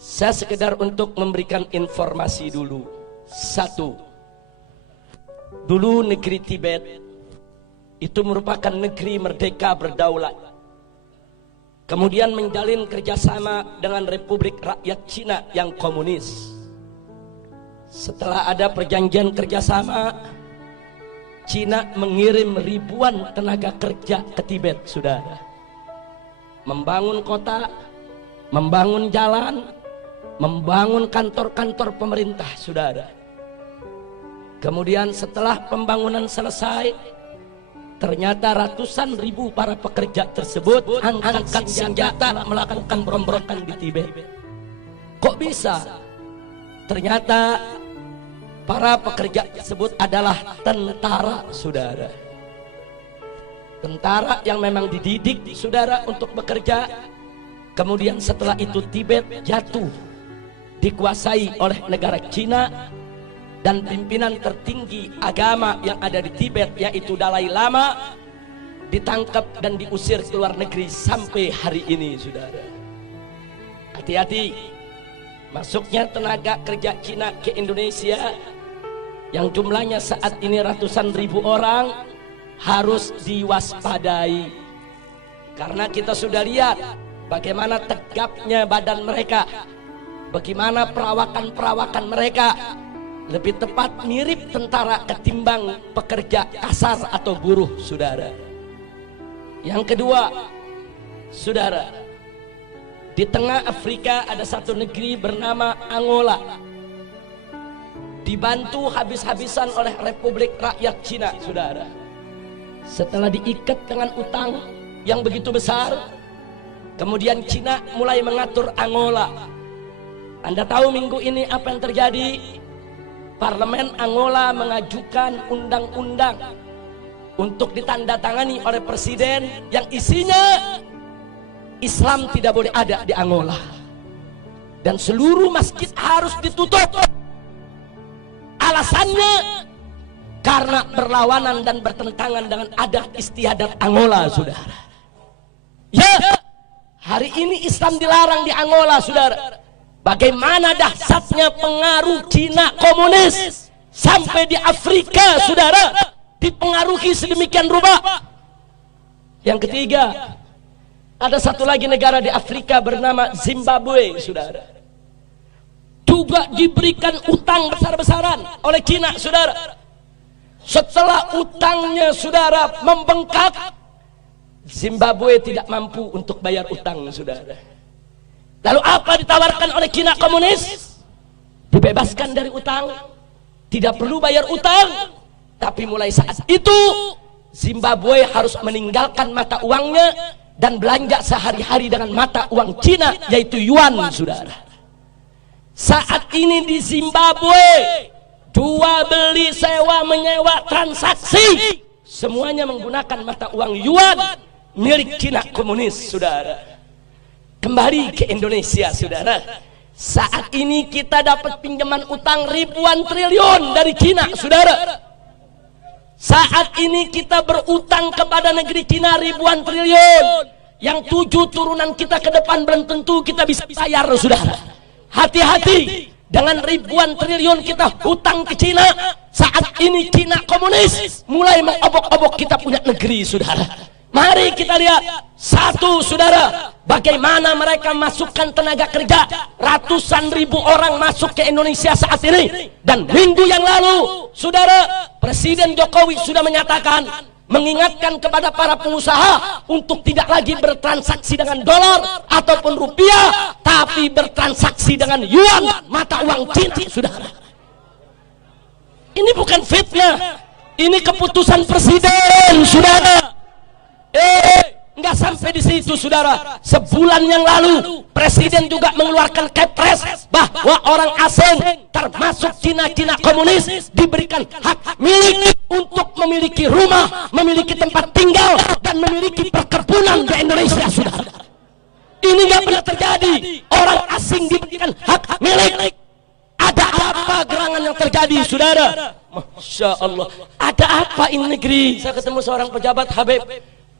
Saya sekedar untuk memberikan informasi dulu. Satu, dulu negeri Tibet itu merupakan negeri merdeka berdaulat. Kemudian menjalin kerjasama dengan Republik Rakyat Cina yang komunis. Setelah ada perjanjian kerjasama, Cina mengirim ribuan tenaga kerja ke Tibet, saudara. Membangun kota, membangun jalan, membangun kantor-kantor pemerintah, saudara. Kemudian setelah pembangunan selesai, ternyata ratusan ribu para pekerja tersebut angkat senjata melakukan pemberontakan di Tibet. Kok bisa? Ternyata para pekerja tersebut adalah tentara, saudara. Tentara yang memang dididik, saudara, untuk bekerja. Kemudian setelah itu Tibet jatuh, dikuasai oleh negara Cina, dan pimpinan tertinggi agama yang ada di Tibet, yaitu Dalai Lama, ditangkap dan diusir ke luar negeri sampai hari ini, saudara. Hati-hati, masuknya tenaga kerja Cina ke Indonesia yang jumlahnya saat ini ratusan ribu orang harus diwaspadai, karena kita sudah lihat bagaimana tegapnya badan mereka, bagaimana perawakan mereka, lebih tepat mirip tentara ketimbang pekerja kasar atau buruh, saudara. Yang kedua, saudara, di tengah Afrika ada satu negeri bernama Angola, dibantu habis-habisan oleh Republik Rakyat Cina, saudara. Setelah diikat dengan utang yang begitu besar, kemudian Cina mulai mengatur Angola. Anda tahu minggu ini apa yang terjadi? Parlemen Angola mengajukan undang-undang untuk ditandatangani oleh presiden yang isinya Islam tidak boleh ada di Angola, dan seluruh masjid harus ditutup. Alasannya karena berlawanan dan bertentangan dengan adat istiadat Angola, saudara. Ya, hari ini Islam dilarang di Angola, saudara. Bagaimana dahsyatnya pengaruh Cina komunis sampai di Afrika, saudara, dipengaruhi sedemikian rupa. Yang ketiga, ada satu lagi negara di Afrika bernama Zimbabwe, saudara, juga diberikan utang besar-besaran oleh Cina, saudara. Setelah utangnya, saudara, membengkak, Zimbabwe tidak mampu untuk bayar utang, saudara. Lalu apa ditawarkan oleh Cina komunis? Dibebaskan dari utang, tidak perlu bayar utang. Tapi mulai saat itu Zimbabwe harus meninggalkan mata uangnya dan belanja sehari-hari dengan mata uang Cina, yaitu yuan, saudara. Saat ini di Zimbabwe, jual beli, sewa menyewa, transaksi semuanya menggunakan mata uang yuan milik Cina komunis, saudara. Kembali ke Indonesia, saudara. Saat ini kita dapat pinjaman utang ribuan triliun dari Cina, saudara. Saat ini kita berutang kepada negeri Cina ribuan triliun, yang 7 turunan kita ke depan belum tentu kita bisa bayar, saudara. Hati-hati dengan ribuan triliun kita hutang ke Cina. Saat ini Cina komunis mulai mengobok-obok kita punya negeri, saudara. Mari kita lihat satu, saudara, bagaimana mereka masukkan tenaga kerja. Ratusan ribu orang masuk ke Indonesia saat ini. Dan minggu yang lalu, saudara, Presiden Jokowi sudah menyatakan, mengingatkan kepada para pengusaha untuk tidak lagi bertransaksi dengan dolar ataupun rupiah, tapi bertransaksi dengan yuan, mata uang Cina, saudara. Ini bukan fitnah, ini keputusan presiden, saudara. Nggak sampai di situ, saudara. Sebulan yang lalu presiden juga mengeluarkan kepres bahwa orang asing termasuk Cina komunis diberikan hak milik untuk memiliki rumah, memiliki tempat tinggal, dan memiliki perkebunan di Indonesia, saudara. Ini nggak pernah terjadi. Orang asing diberikan hak milik. Ada apa gerangan yang terjadi, saudara? Masya Allah. Ada apa ini negeri? Saya ketemu seorang pejabat, Habib,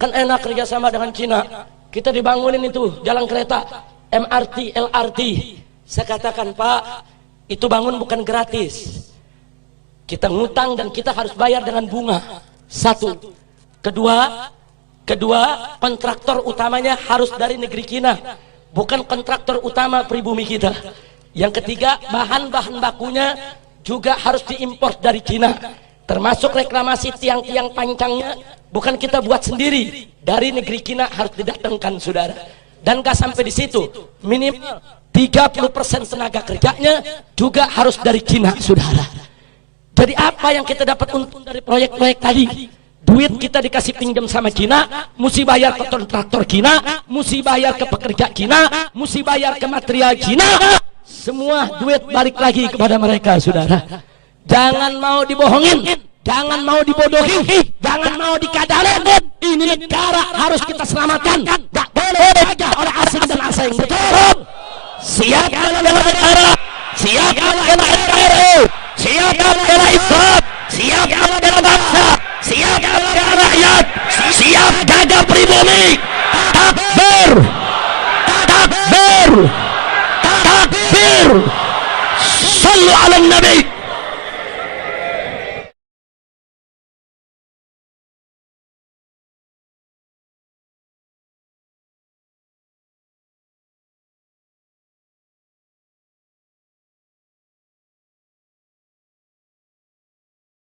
kan enak kerjasama dengan Cina. Kita dibangunin itu jalan kereta, MRT, LRT. Saya katakan, Pak, itu bangun bukan gratis. Kita ngutang dan kita harus bayar dengan bunga. Satu. Kedua, kontraktor utamanya harus dari negeri Cina, bukan kontraktor utama pribumi kita. Yang ketiga, bahan-bahan bakunya juga harus diimpor dari Cina, termasuk reklamasi tiang-tiang pancangnya bukan kita buat sendiri, dari negeri Cina harus didatangkan, saudara. Dan gak sampai di situ, minimal 30% tenaga kerjanya juga harus dari Cina, saudara. Jadi apa yang kita dapat untung dari proyek-proyek tadi? Duit kita dikasih pinjam sama Cina, mesti bayar ke kontraktor Cina, mesti bayar ke pekerja Cina, mesti bayar ke material Cina. Semua duit balik lagi kepada mereka, saudara. Jangan mau dibohongin, jangan mau dibodohi, jangan mau dikadalin. Ini negara harus kita selamatkan, gak boleh dijajah oleh asing dan asing. Betul? Siap bela negara, siap bela NKRI, siap bela Islam, siap bela bangsa, siap bela rakyat, siap jaga pribumi. Takbir, takbir, takbir. Sallu ala Nabi.